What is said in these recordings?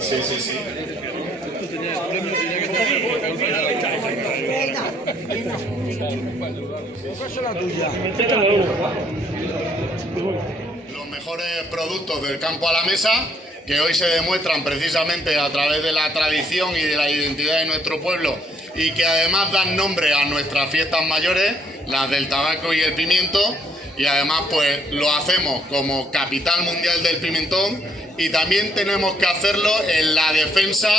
Sí, sí, sí. Los mejores productos del campo a la mesa, que hoy se demuestran precisamente a través de la tradición y de la identidad de nuestro pueblo, y que además dan nombre a nuestras fiestas mayores, las del tabaco y el pimiento, y además pues lo hacemos como capital mundial del pimentón, y también tenemos que hacerlo en la defensa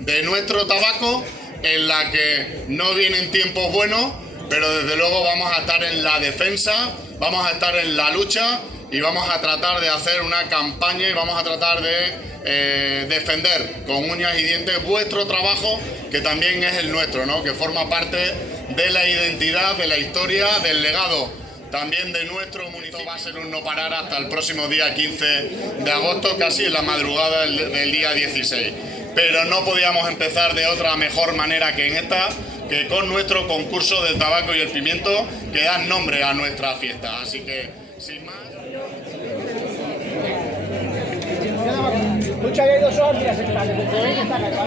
de nuestro tabaco, en la que no vienen tiempos buenos, pero desde luego vamos a estar en la defensa, vamos a estar en la lucha y vamos a tratar de hacer una campaña y vamos a tratar de defender con uñas y dientes vuestro trabajo, que también es el nuestro, ¿no? Que forma parte de la identidad, de la historia, del legado también de nuestro municipio. Va a ser un no parar hasta el próximo día 15 de agosto, casi en la madrugada del día 16. Pero no podíamos empezar de otra mejor manera que en esta, que con nuestro concurso del tabaco y el pimiento, que dan nombre a nuestra fiesta. Así que, sin más... Escucha que hay 2 horas, mira, se está acá.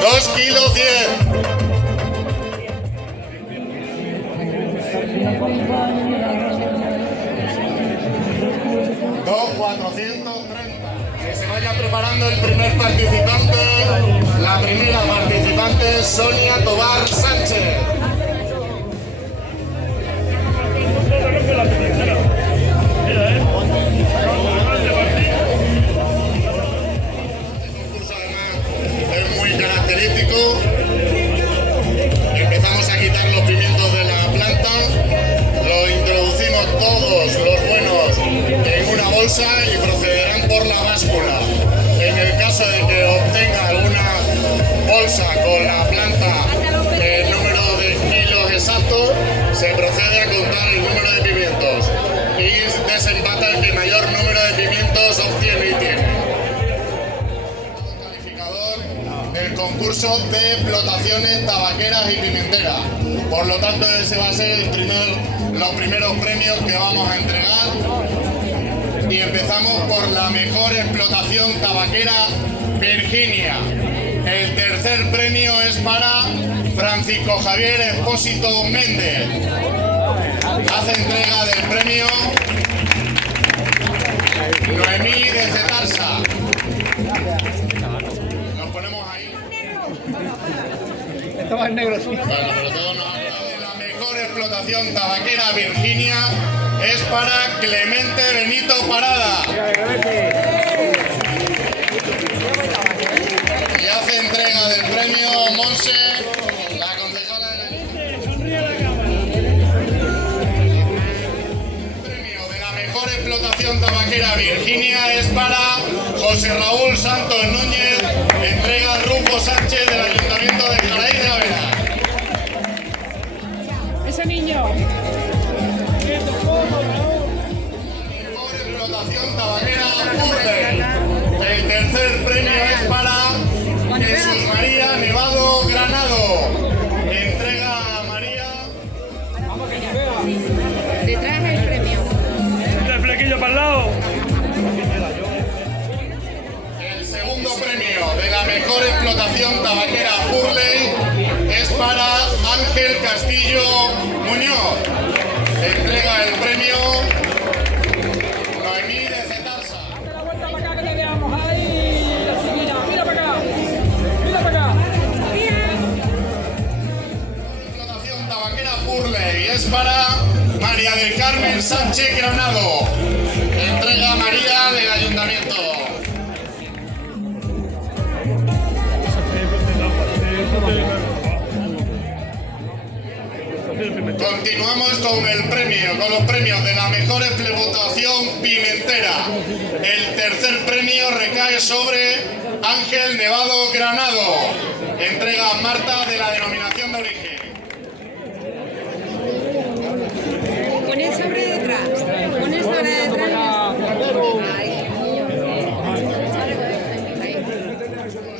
2 kilos 10. Dos 430. Que se vaya preparando el primer participante. La primera participante es Sonia Tobar Sánchez. Característico. Empezamos a quitar los pimientos de la planta, los introducimos todos los buenos en una bolsa y procederán por la báscula. En el caso de que obtenga alguna bolsa con la planta el número de kilos exactos, se procede a contar el número de pimientos y desempata el que mayor número de pimientos obtiene y tiene. El concurso de explotaciones tabaqueras y pimenteras. Por lo tanto, ese va a ser los primeros premios que vamos a entregar. Y empezamos por la mejor explotación tabaquera, Virginia. El tercer premio es para Francisco Javier Expósito Méndez. Hace entrega del premio Noemí desde Tarsa. Estaba en negro, sí. Bueno, pero todo nos ha hablado de la mejor explotación tabaquera, Virginia, es para Clemente Benito Parada. Y hace entrega del premio Monse, la concejala de la... El premio de la mejor explotación tabaquera, Virginia, es para José Raúl Santos Núñez, entrega Rufo Sánchez del Ayuntamiento de Jaraíz de la Vera. Ese niño. Mejor explotación tabaquera, Urbe. El tercer premio es para Jesús María Nevado Granado. Entrega a María. Detrás el premio. El flequillo para el lado. Premio de la mejor explotación tabaquera Burley es para Ángel Castillo Muñoz. Entrega el premio Noemí de Cetarsa. La vuelta para acá que te veamos ahí. Mira para acá. Mira para acá. es para María del Carmen Sánchez Granado. Entrega María del Ayuntamiento. Continuamos con los premios de la mejor explotación pimentera. El tercer premio recae sobre Ángel Nevado Granado. Entrega Marta de la denominación de origen. Pon el sobre detrás. Pon el sobre detrás.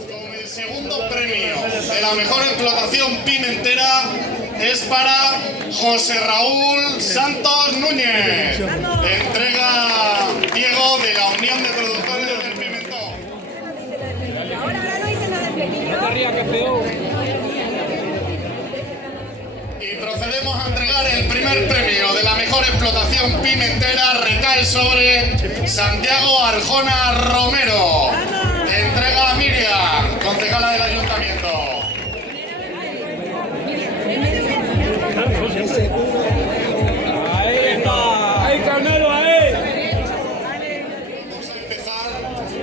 Con el segundo premio de la mejor explotación pimentera es para José Raúl Santos Núñez. Entrega Diego de la Unión de Productores del Pimentón. Y procedemos a entregar el primer premio de la mejor explotación pimentera. Recae sobre Santiago Arjona Romero. Entrega Miriam, concejala del Ayuntamiento. ¡Ahí, Carmelo, ahí! Vamos a empezar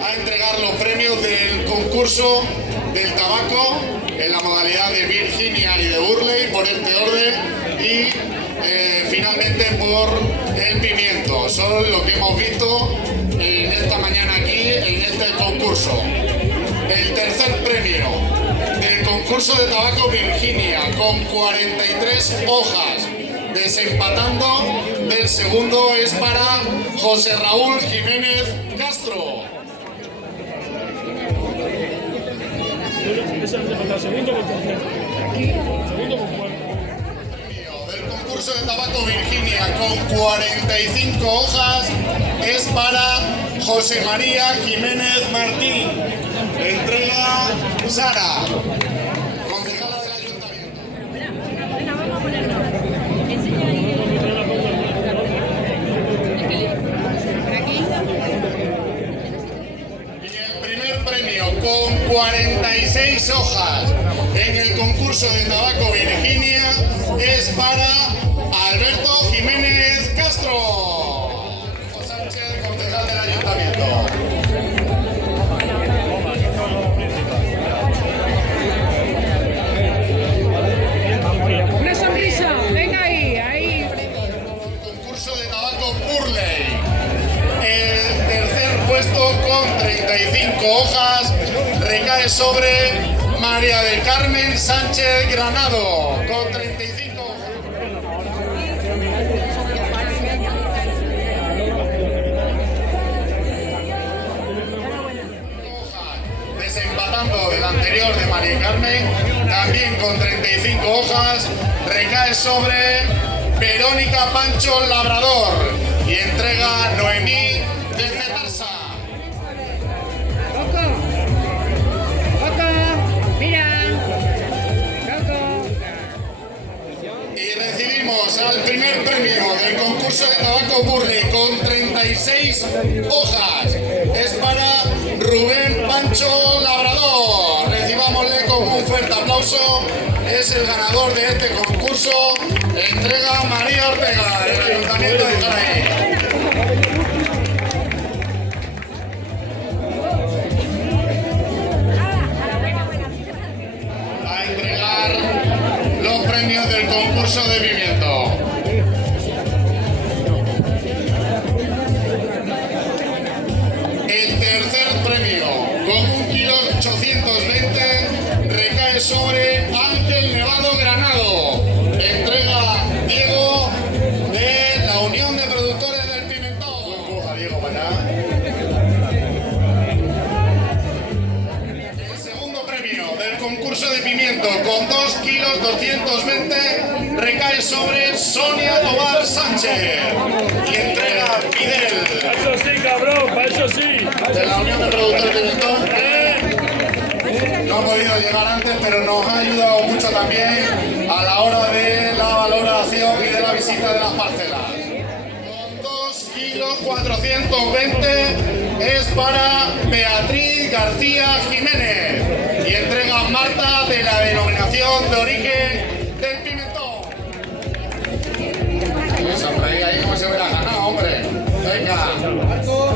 a entregar los premios del concurso del tabaco en la modalidad de Virginia y de Burley por este orden y finalmente por el pimiento. Son lo que hemos visto esta mañana aquí en este concurso. El tercer premio del concurso de tabaco Virginia con 43 hojas. Desempatando del segundo es para José Raúl Jiménez Castro. Del concurso de tabaco Virginia con 45 hojas es para José María Jiménez Martín. Entrega Sara, concejala del Ayuntamiento. Venga, vamos a ponerlo. Enseña ahí. Por aquí. Y el primer premio con 46 hojas en el concurso de tabaco Virginia es para Alberto Jiménez Castro. José Sánchez, concejal del Ayuntamiento. ¡Una sonrisa! ¡Venga ahí! Concurso de tabaco Burley. El tercer puesto con 35 hojas recae sobre María del Carmen Sánchez Granado con 35 hojas. Desempatando del anterior de María del Carmen, también con 35 hojas, recae sobre Verónica Pancho Labrador y entrega Noemí desde Tarsa. Coco. Mira. Coco. Y recibimos al primer premio del concurso de tabaco Burley con 36 hojas. Es para Rubén Pancho Labrador. Recibámosle con un fuerte aplauso. Es el ganador de este concurso. Entrega María Ortega del Ayuntamiento de Jaén. A entregar los premios del concurso de pimiento. El tercer premio, con 1,820 kg, recae sobre Ángel Nevado Granado. Entrega Diego de la Unión de Productores del Pimentón. Empuja, Diego, para allá. El segundo premio del concurso de pimiento, con 2,220 kg, recae sobre Sonia Tobar Sánchez. Y entrega Fidel. ¡Para eso sí, cabrón! ¡Para eso sí! De la Unión de Productores de Pimentón. No ha podido llegar antes, pero nos ha ayudado mucho también a la hora de la valoración y de la visita de las parcelas. Con 2,420 kg es para Beatriz García Jiménez y entrega Marta de la denominación de origen del Pimentón. Marco.